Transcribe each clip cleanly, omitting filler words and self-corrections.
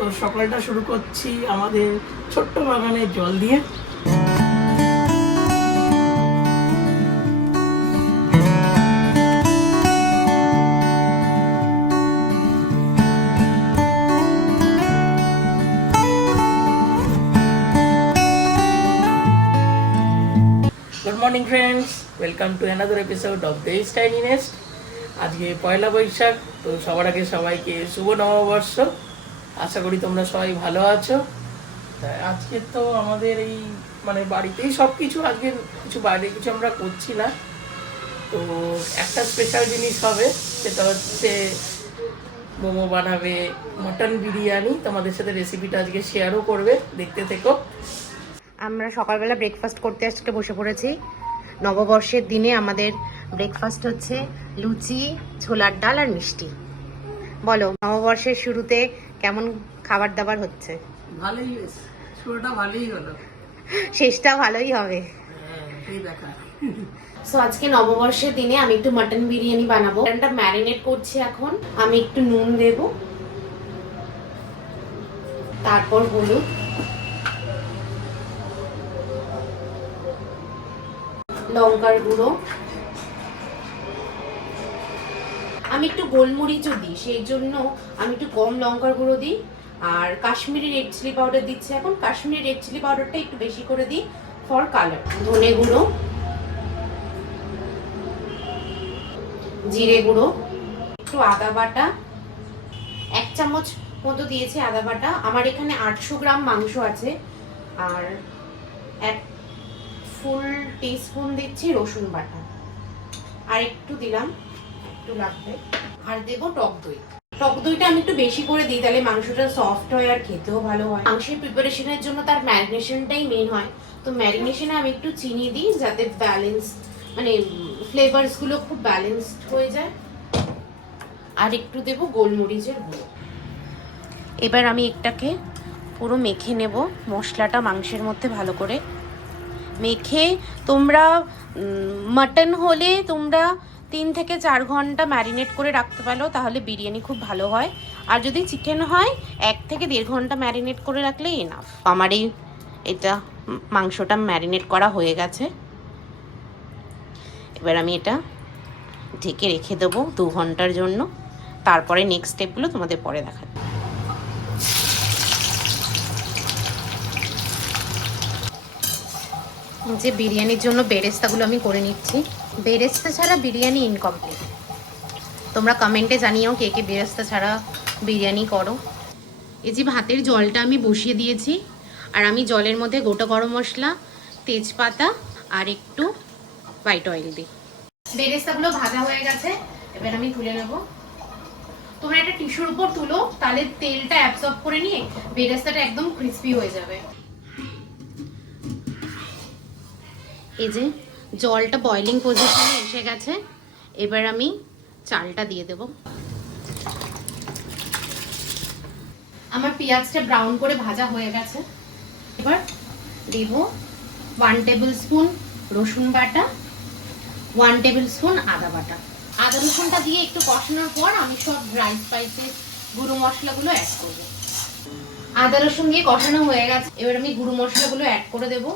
তো সকালটা শুরু করছি আমাদের ছোট্ট বাগানের জল দিয়ে। Good morning friends, welcome to another episode of the tiny nest. আজকে পয়লা বৈশাখ, তো সবার আগে সবাইকে শুভ নববর্ষ। আশা করি তোমরা সবাই ভালো আছো। আজকে তো আমাদের এই বাড়িতেই সব কিছু, আজকে কিছু বাইরে কিছু আমরা করছি না। তো একটা স্পেশাল জিনিস হবে, সেটা হচ্ছে মোমো বানাবে, মটন বিরিয়ানি। তোমাদের সাথে রেসিপিটা আজকে শেয়ারও করবে, দেখতে থেকো। আমরা সকালবেলা ব্রেকফাস্ট করতে আজকে বসে পড়েছি। নববর্ষের দিনে আমাদের ব্রেকফাস্ট হচ্ছে লুচি, ছোলার ডাল আর মিষ্টি। বলো, নববর্ষের শুরুতে কেমন খাবার দাবার হচ্ছে? ভালোই, বেশ শুরুটা ভালোই হলো, শেষটা ভালোই হবে। দেখা। সো আজকে নববর্ষের দিনে আমি একটু মটন বিরিয়ানি বানাবো। মটনটা ম্যারিনেট করছি এখন। আমি একটু নুন দেব, তারপর হলুদ, লঙ্কার গুঁড়ো, আমি একটু গোলমরিচও দিই, সেই জন্য আমি একটু কম লঙ্কার গুঁড়ো দিই। আর কাশ্মীরি রেড চিলি পাউডার দিচ্ছি এখন। কাশ্মীরি রেড চিলি পাউডারটা একটু বেশি করে দিই ফর কালার। ধনে গুঁড়ো, জিরে গুঁড়ো, একটু আদা বাটা, 1 চামচ মতো দিয়েছি আদা বাটা। আমার এখানে 800 গ্রাম মাংস আছে। আর 1 ফুল টিস্পুন দিচ্ছি রসুন বাটা, আর একটু দিলাম, একটু লাগবে। আর দেবো টক দই। টক দইটা আমি একটু বেশি করে দিই, তাহলে মাংসটা সফট হয় আর খেতেও ভালো হয়। মাংসের প্রিপারেশনের জন্য তার ম্যারিনেশনটাই মেন হয়। তো ম্যারিনেশনে আমি একটু চিনি দিই, যাতে ব্যালেন্স ফ্লেভারস গুলো খুব ব্যালেন্সড হয়ে যায়। আর একটু দেবো গোলমরিচের গুঁড়ো। এবার আমি এটাকে পুরো মেখে নেব, মশলাটা মাংসের মধ্যে ভালো করে মেখে। তোমরা মাটন হলে তোমরা 3 থেকে 4 ঘন্টা ম্যারিনেট করে রাখতে পারো, তাহলে বিরিয়ানি খুব ভালো হয়। আর যদি চিকেন হয় 1 থেকে 1.5 ঘন্টা ম্যারিনেট করে রাখলেই এনাফ। আমার এটা মাংসটা ম্যারিনেট করা হয়ে গেছে। এবার আমি এটা ঢেকে রেখে দেবো 2 ঘন্টার জন্য। তারপরে নেক্সট স্টেপগুলো তোমাদের পরে দেখাবো। যে বিরিয়ানির জন্য বেরেস্তাগুলো আমি করে নিচ্ছি। বেরেস্তা ছাড়া বিরিয়ানি ইনকমপ্লিট। তোমরা কমেন্টে জানিও কে কে বেরেস্তা ছাড়া বিরিয়ানি করো। এই যে ভাতের জলটা আমি বসিয়ে দিয়েছি, আর আমি জলের মধ্যে গোটা গরম মশলা, তেজপাতা আর একটু হোয়াইট অয়েল দিই। বেরেস্তাগুলো ভাজা হয়ে গেছে, এবার আমি তুলে নেব। তোমরা একটা টিস্যুর উপর তুলো, তাহলে তেলটা অ্যাবসর্ব করে নিয়ে বেরেস্তাটা একদম ক্রিস্পি হয়ে যাবে। এই যে জলটা বয়লিং পজিশনে এসে গেছে, এবার আমি চালটা দিয়ে দেব। আমার পেঁয়াজটা ব্রাউন করে ভাজা হয়ে গেছে। এবার দেব 1 টেবিল স্পুন রসুন বাটা, 1 টেবিল স্পুন আদা বাটা। আদা রসুনটা দিয়ে একটু কষানোর পর আমি সব ড্রাই স্পাইসেস, গুঁড়ো মশলাগুলো অ্যাড করব। আদা রসুন দিয়ে কষানো হয়ে গেছে, এবার আমি গুঁড়ো মশলাগুলো অ্যাড করে দেব।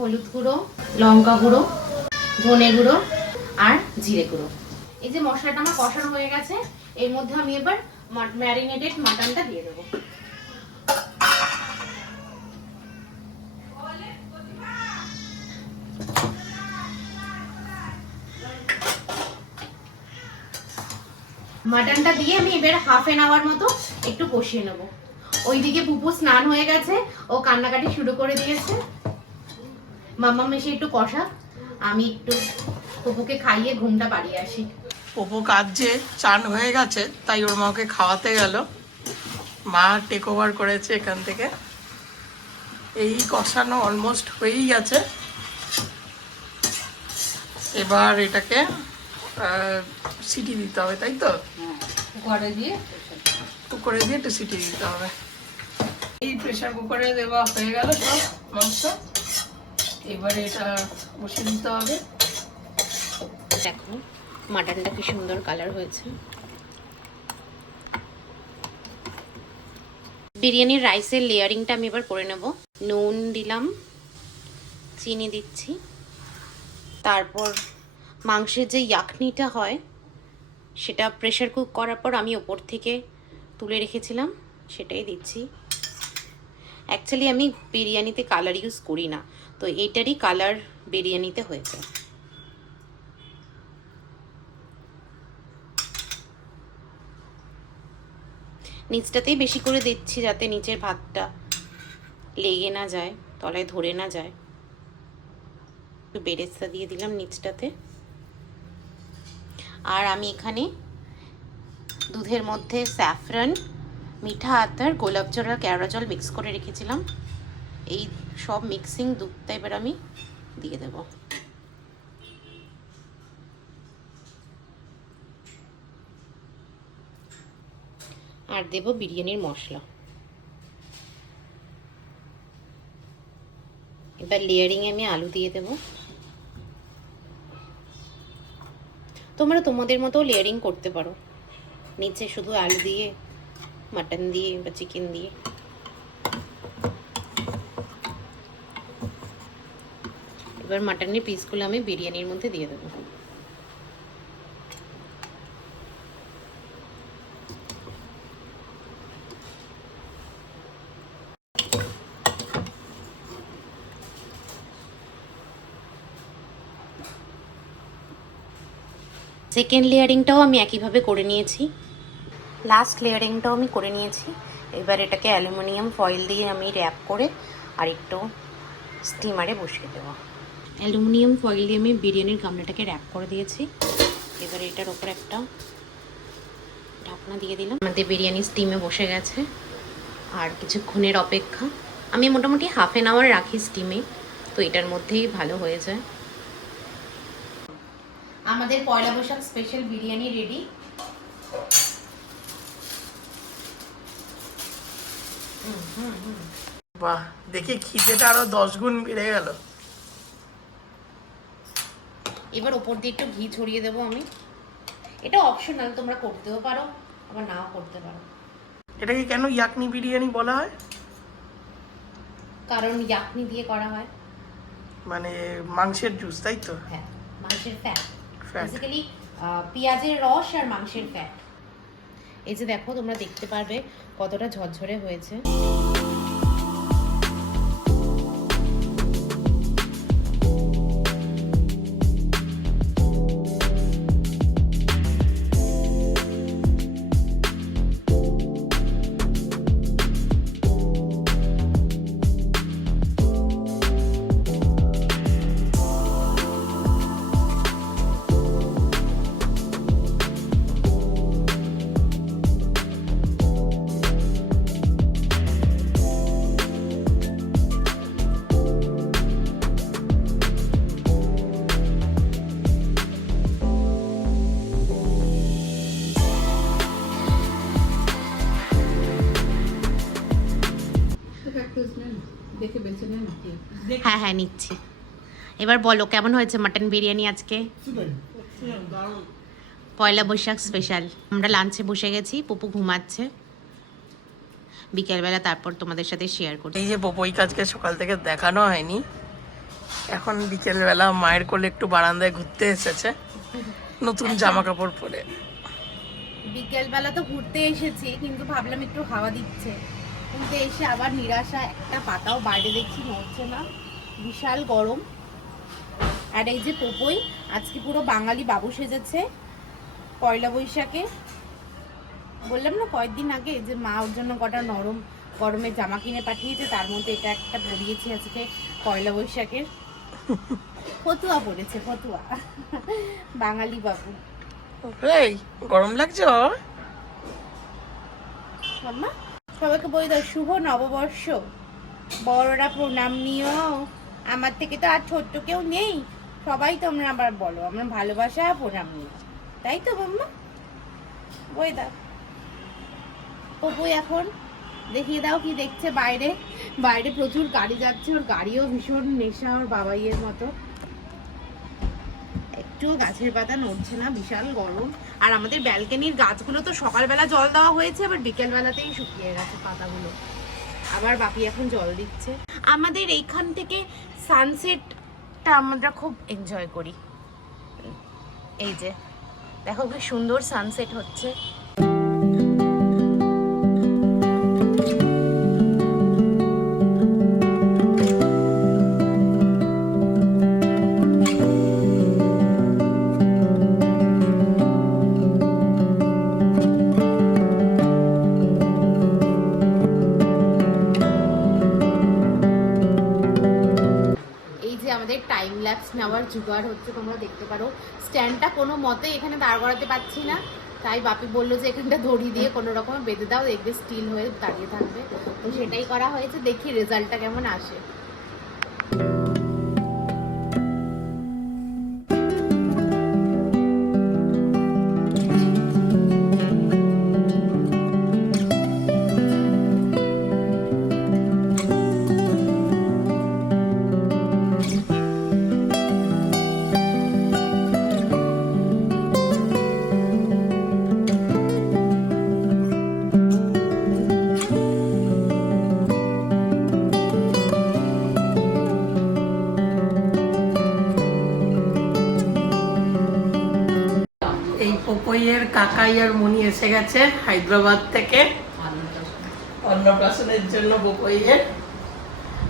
হলুদ গুঁড়ো, লঙ্কা গুঁড়ো, ধনে গুঁড়ো আর জিরে গুঁড়ো। এই যে মশলাটা আমার কষানো হয়ে গেছে, এর মধ্যে আমি এবার ম্যারিনেটেড মাটনটা দিয়ে দেবো। মাটনটা দিয়ে আমি এবার হাফ এন আওয়ার মতো একটু কষিয়ে নেব। ওইদিকে পুপু স্নান হয়ে গেছে, ও কান্নাকাটি শুরু করে দিয়েছে। মাম্মা মেশে একটু কষা, আমি একটু পুপুকে খাইয়ে ঘুমটা পাড়িয়ে আসি। পপু কাজে চান হয়ে গেছে, তাই ওর মাকে খাওয়াতে গেল। মা টেক ওভার করেছে এখান থেকে। এই কষানো অলমোস্ট হয়েই গেছে। এবার এটাকে সিটি দিতে হবে, তাই তো? কুকারে দিয়ে একটু সিটি দিতে হবে। এই প্রেসার কুকারে দেওয়া হয়ে গেল সব মাংস। এবারে এটা বসিয়ে দিতে হবে। দেখো মাটনটা কি সুন্দর কালার হয়েছে। বিরিয়ানির রাইসের লেয়ারিংটা আমি এবার করে নেব। নুন দিলাম, চিনি দিচ্ছি, তারপর মাংসের যে ইয়াকনিটা হয় সেটা প্রেশার কুক করার পর আমি ওপর থেকে তুলে রেখেছিলাম, সেটাই দিচ্ছি। অ্যাকচুয়ালি আমি বিরিয়ানিতে কালার ইউজ করি না, তো এইটারই কালার বিরিয়ানিতে হয়েছে। নিচটাতেই বেশি করে দিচ্ছি যাতে নিচের ভাতটা লেগে না যায়, তলায় ধরে না যায়। একটু বেরেস্তা দিয়ে দিলাম নিচটাতে। আর আমি এখানে দুধের মধ্যে স্যাফরান, মিঠা আতর, গোলাপ জল আর কেওড়া জল মিক্স করে রেখেছিলাম। এই সব মিক্সিং দুধটা এবার আমি দিয়ে দেব। আর দেব বিরিয়ানির মশলা। এবার লেয়ারিংয়ে আমি আলু দিয়ে দেব। তোমরা তোমাদের মতো লেয়ারিং করতে পারো, নিচে শুধু আলু দিয়ে, মাটন দিয়ে বা চিকেন দিয়ে। এবার মাটনের পিসগুলো আমি বিরিয়ানির মধ্যে দিয়ে দেবো। সেকেন্ড লেয়ারিংটাও আমি একইভাবে করে নিয়েছি, লাস্ট লেয়ারিংটাও আমি করে নিয়েছি। এবার এটাকে অ্যালুমিনিয়াম ফয়েল দিয়ে আমি র্যাপ করে আর একটু স্টিমারে বসিয়ে দেবো। অ্যালুমিনিয়াম ফয়েল দিয়ে আমি বিরিয়ানির গামলাটাকে র্যাপ করে দিয়েছি। এবার এটার ওপর একটা ঢাকনা দিয়ে দিলাম। আমাদের বিরিয়ানি স্টিমে বসে গেছে, আর কিছুক্ষণের অপেক্ষা। আমি মোটামুটি হাফ অ্যান আওয়ার রাখি স্টিমে, তো এটার মধ্যেই ভালো হয়ে যায়। আমাদের পয়লা বৈশাখ স্পেশাল বিরিয়ানি রেডি। বাহ, দেখি খিদেটা আরো 10 গুণ বেড়ে গেল। এবার ওপর দিয়ে একটু ঘি ছড়িয়ে দেবো আমি। এটা অপশনাল, তোমরা করতেও পারো আবার নাও করতে পারো। এটাকে কেন ইয়াকনি বিরিয়ানি বলা হয়? কারণ ইয়াকনি দিয়ে করা হয়, মানে মাংসের জুস, তাই তো? হ্যাঁ, মাংসের ফ্যাট, Fat. বেসিক্যালি পেঁয়াজের রস আর মাংসের ফ্যাট। এই যে দেখো, তোমরা দেখতে পারবে কতটা ঝরঝরে হয়েছে। হ্যাঁ হ্যাঁ, নিচ্ছি। এবার বলো কেমন হয়েছে মাটন বিরিয়ানি আজকে? পয়লা বৈশাখ স্পেশাল। আমরা লাঞ্চে বসে গেছি, পপু ঘুমাচ্ছে। বিকেলবেলা তারপর তোমাদের সাথে শেয়ার করছি। এই যে পপইকে আজকে সকাল থেকে দেখানো হয়নি, এখন বিকেলবেলা মায়ের কোলে একটু বারান্দায় ঘুরতে এসেছে নতুন জামা কাপড় পরে। বিকেলবেলা তো ঘুরতে এসেছি, কিন্তু ভাবলাম একটু হাওয়া দিচ্ছে, কিন্তু এসে আবার নিরাশা, একটা পাতাও বাইরে দেখছি নড়ছে না, বিশাল গরম। আর এই যে পপই আজকে পুরো বাঙালি বাবু সেজেছে পয়লা বৈশাখে। বললাম না কয়েকদিন আগে যে মা ওর জন্য কটা নরম গরমের জামা কিনে পাঠিয়েছে, তার মধ্যে এটা একটা পরিয়েছি আজকে পয়লা বৈশাখের। ফতুয়া পড়েছে, ফতুয়া, বাঙালি বাবু। এই গরম লাগছে মাম্মা, সবাইকে বলে দাও শুভ নববর্ষ, বড়রা প্রণাম নিও। আমার থেকে তো আর ছোট্ট কেউ নেই, সবাই তোমরা আবার বলো আমার ভালোবাসা প্রণাম নিও, তাই তো মাম্মা? বই দাও। পপু এখন দেখিয়ে দাও কি দেখছে বাইরে। বাইরে প্রচুর গাড়ি যাচ্ছে, ওর গাড়িও ভীষণ নেশা ওর বাবাইয়ের মতো। একটুও গাছের পাতা নড়ছে না, বিশাল গরম। আর আমাদের ব্যালকনির গাছগুলো তো সকালবেলা জল দেওয়া হয়েছে, আবার বিকেল বেলাতেই শুকিয়ে গেছে পাতাগুলো। আবার বাপি এখন জল দিচ্ছে। আমাদের এইখান থেকে সানসেটটা আমরা খুব এনজয় করি। এই যে দেখো কি সুন্দর সানসেট হচ্ছে। টাইম ল্যাপস নেওয়ার জোগাড় হচ্ছে, তোমরা দেখতে পারো। স্ট্যান্ডটা কোনো মতে এখানে দাঁড় করাতে পারছি না, তাই বাপি বললো যে এখানটা দড়ি দিয়ে কোনো রকম বেঁধে দাও, দেখবে স্টিল হয়ে দাঁড়িয়ে থাকবে। তো সেটাই করা হয়েছে, দেখি রেজাল্টটা কেমন আসে। এই পপইয়ের কাকাই আর মনি এসে গেছে হায়দ্রাবাদ থেকে অন্নপ্রাশনের জন্য। পপইয়ের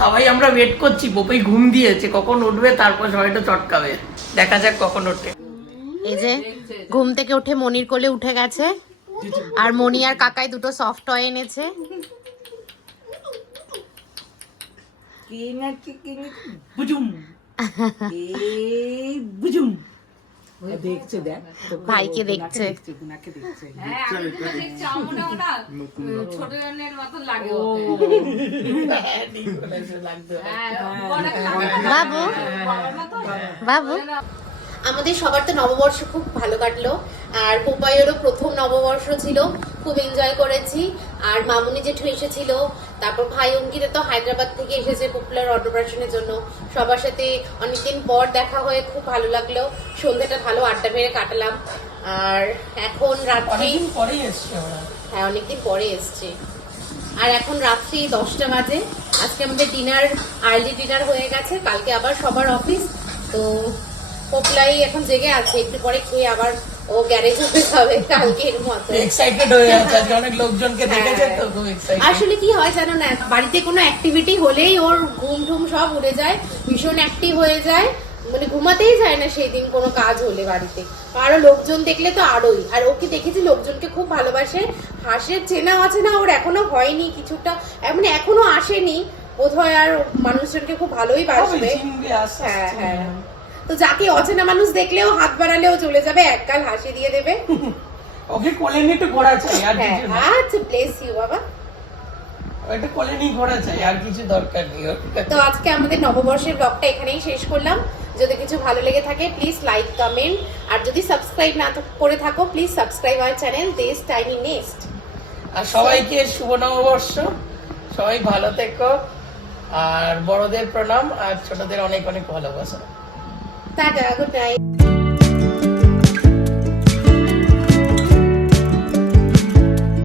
সবাই আমরা ওয়েট করছি, পপই ঘুম দিয়েছে, কখন উঠবে তারপর সবাইটা চটকাবে। দেখা যাক কখন ওঠে। এই যে ঘুম থেকে উঠে মনির কোলে উঠে গেছে, আর মনি আর কাকাই দুটো সফট টয় এনেছে। ভাইকে দেখছে। বাবু বাবু আমাদের সবার তো নববর্ষ খুব ভালো কাটলো, আর পোপাইয়েরও প্রথম নববর্ষ ছিল, খুব এনজয় করেছি। আর মামুনি জেঠু এসেছিল, তারপর ভাই অঙ্কিতা তো হায়দ্রাবাদ থেকে এসেছে পপুলার অন্নপ্রাশনের জন্য। সবার সাথে অনেকদিন পর দেখা হয়ে খুব ভালো লাগলো, সন্ধ্যাটা ভালো আড্ডা মেরে কাটালাম। আর এখন রাত্রি হ্যাঁ অনেকদিন পরে এসছে, আর এখন রাত্রি 10টা বাজে। আজকে আমাদের ডিনার আর্লি ডিনার হয়ে গেছে, কালকে আবার সবার অফিস। তো পোপলাই এখন জেগে আছে, একটু পরে খেয়ে আবার ও গ্যারেজে যাবে কালকের মতো। এক্সাইটেড হয়ে আছে, আজকে অনেক লোকজনকে দেখেছে তো খুব এক্সাইটেড। আসলে কি হয় জানো না, বাড়িতে কোনো অ্যাক্টিভিটি হলেই ওর ঘুম টুম সব উড়ে যায়, ভীষণ অ্যাক্টিভ হয়ে যায়, মানে ঘুমাতেই যায় না সেই দিন কোনো কাজ হলে বাড়িতে। আরো লোকজন দেখলে তো আরোই। আর ওকে দেখেছি লোকজনকে খুব ভালোবাসে, হাসে, চেনা অচেনা ওর এখনো হয়নি কিছুটা, মানে এখনো আসেনি বোধহয়, আর মানুষজনকে খুব ভালোই বাসবে। হ্যাঁ হ্যাঁ, তো যাকে অচেনা মানুষ দেখলেও হাত বাড়ালেও চলে যাবে, একগাল হাসি দিয়ে দেবে। ওকে কোলে নিয়ে একটু ঘোরা চাই আর কিছু না। আচ্ছা ব্লেস ইউ বাবা, ওটা কোলে নিয়ে ঘোরা চাই, আর কিছু দরকার নেই। তো আজকে আমাদের নববর্ষের ব্লগটা এখানেই শেষ করলাম। যদি কিছু ভালো লেগে থাকে প্লিজ লাইক কমেন্ট, আর যদি সাবস্ক্রাইব না করে থাকো please subscribe our channel this tiny nest. আর সবাইকে শুভ নববর্ষ, সবাই ভালো থেকো, আর বড়দের প্রণাম, আর ছোটদের অনেক অনেক ভালোবাসা। Tata, good night.